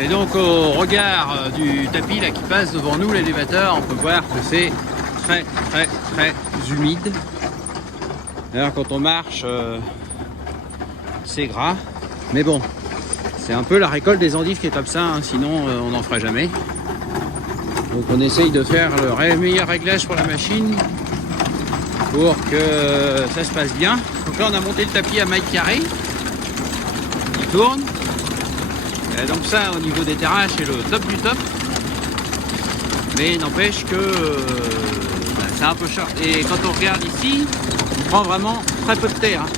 Et donc au regard du tapis là qui passe devant nous, l'élévateur, on peut voir que c'est très humide. D'ailleurs quand on marche, c'est gras. Mais bon, c'est un peu la récolte des endives qui est comme ça, hein, sinon on n'en fera jamais. Donc on essaye de faire le meilleur réglage pour la machine pour que ça se passe bien. Donc là on a monté le tapis à maille carrée, il tourne. Et donc ça au niveau des terrasses c'est le top du top. Mais n'empêche que c'est un peu cher. Et quand on regarde ici, on prend vraiment très peu de terre. Hein.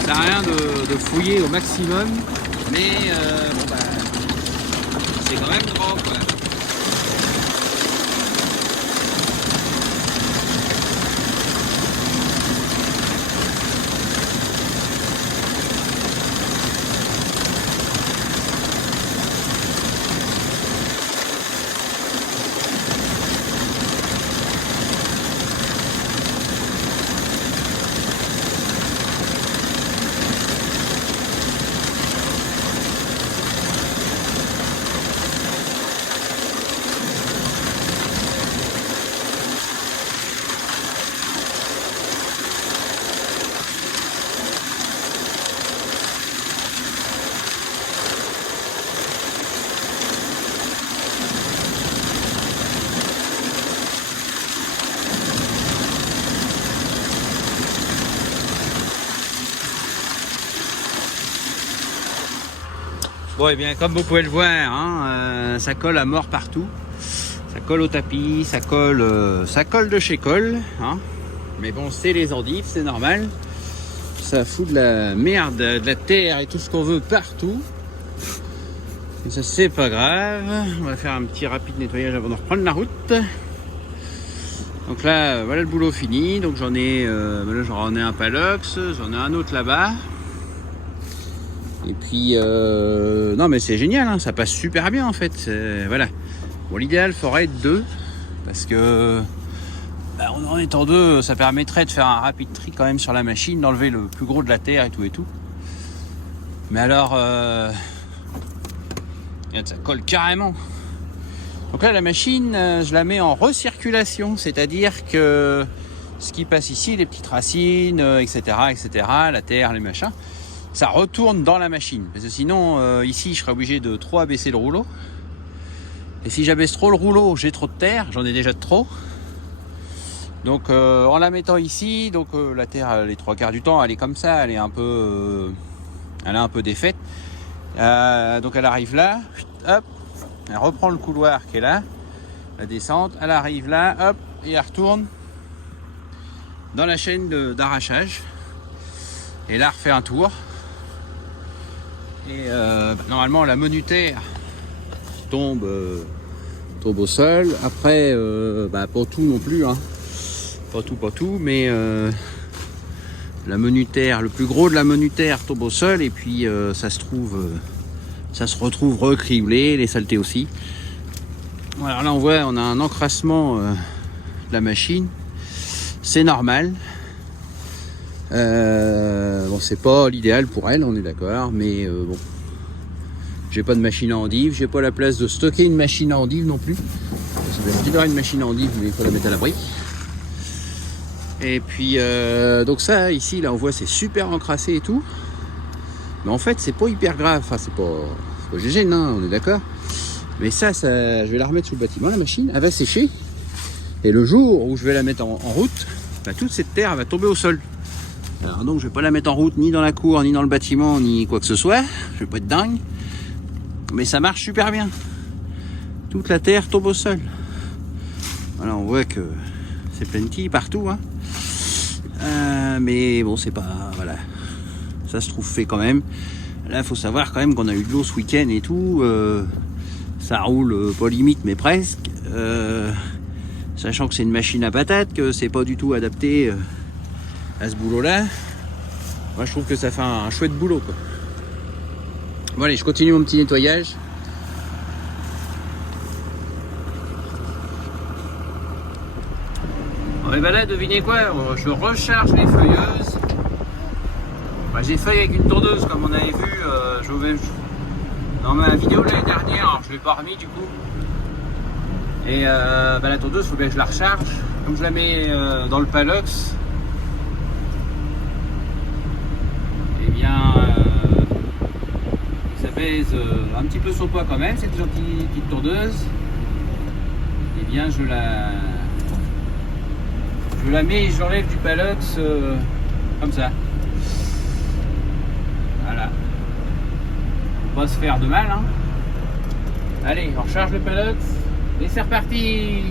Ça sert à rien de fouiller au maximum. Mais bon bah c'est quand même grand quoi. Bon et bien comme vous pouvez le voir, hein, ça colle à mort partout. Ça colle au tapis, ça colle de chez colle. Hein. Mais bon c'est les endives, c'est normal. Ça fout de la merde, de la terre et tout ce qu'on veut partout. Et ça c'est pas grave. On va faire un petit rapide nettoyage avant de reprendre la route. Donc là voilà le boulot fini. Donc j'en ai un Palox, j'en ai un autre là-bas. Et puis non mais c'est génial, hein, ça passe super bien en fait. Voilà. Bon l'idéal faudrait être deux parce que en étant deux, ça permettrait de faire un rapide tri quand même sur la machine, d'enlever le plus gros de la terre et tout. Mais alors ça colle carrément. Donc là la machine, je la mets en recirculation, c'est-à-dire que ce qui passe ici, les petites racines, etc., la terre, les machins, ça retourne dans la machine. Parce que sinon, ici, je serais obligé de trop abaisser le rouleau. Et si j'abaisse trop le rouleau, j'ai trop de terre, j'en ai déjà de trop. Donc en la mettant ici, donc la terre, les trois quarts du temps, elle est comme ça, elle est un peu défaite. Donc elle arrive là, hop, elle reprend le couloir qui est là, la descente, elle arrive là, hop, et elle retourne dans la chaîne d'arrachage. Et là, elle refait un tour. Et normalement, la menue-terre tombe au sol. Après, pas tout non plus, hein. Pas tout, mais la menue-terre, le plus gros de la menue-terre tombe au sol et puis ça se retrouve recriblé, les saletés aussi. Voilà, là on voit, on a un encrassement de la machine. C'est normal. Bon, c'est pas l'idéal pour elle, on est d'accord, mais bon, j'ai pas de machine à endives, j'ai pas la place de stocker une machine à endives non plus. Je vais une machine à endives, mais il faut la mettre à l'abri. Et puis donc ça ici, là on voit c'est super encrassé et tout, mais en fait c'est pas hyper grave, enfin c'est pas gêne, hein, on est d'accord. Mais ça, je vais la remettre sous le bâtiment, la machine, elle va sécher, et le jour où je vais la mettre en route, toute cette terre va tomber au sol. Alors donc je vais pas la mettre en route ni dans la cour, ni dans le bâtiment, ni quoi que ce soit. Je vais pas être dingue. Mais ça marche super bien. Toute la terre tombe au sol. Voilà, on voit que c'est plenty partout. Hein. Mais bon, c'est pas... Voilà. Ça se trouve fait quand même. Là, il faut savoir quand même qu'on a eu de l'eau ce week-end et tout. Ça roule pas limite, mais presque. Sachant que c'est une machine à patates, que c'est pas du tout adapté... à ce boulot là, moi je trouve que ça fait un chouette boulot quoi. Bon allez, je continue mon petit nettoyage. Bon et ben là, devinez quoi, je recharge les feuilleuses. J'ai feuille avec une tondeuse comme on avait vu, Dans ma vidéo de l'année dernière, alors je ne l'ai pas remis du coup. Et la tondeuse, il faut bien que je la recharge. Comme je la mets dans le Palox, et bien ça pèse un petit peu son poids quand même, cette gentille petite tondeuse. Et bien je la mets et je l'enlève du Palox comme ça. Voilà. Faut pas se faire de mal, hein. Allez, on recharge le Palox et c'est reparti.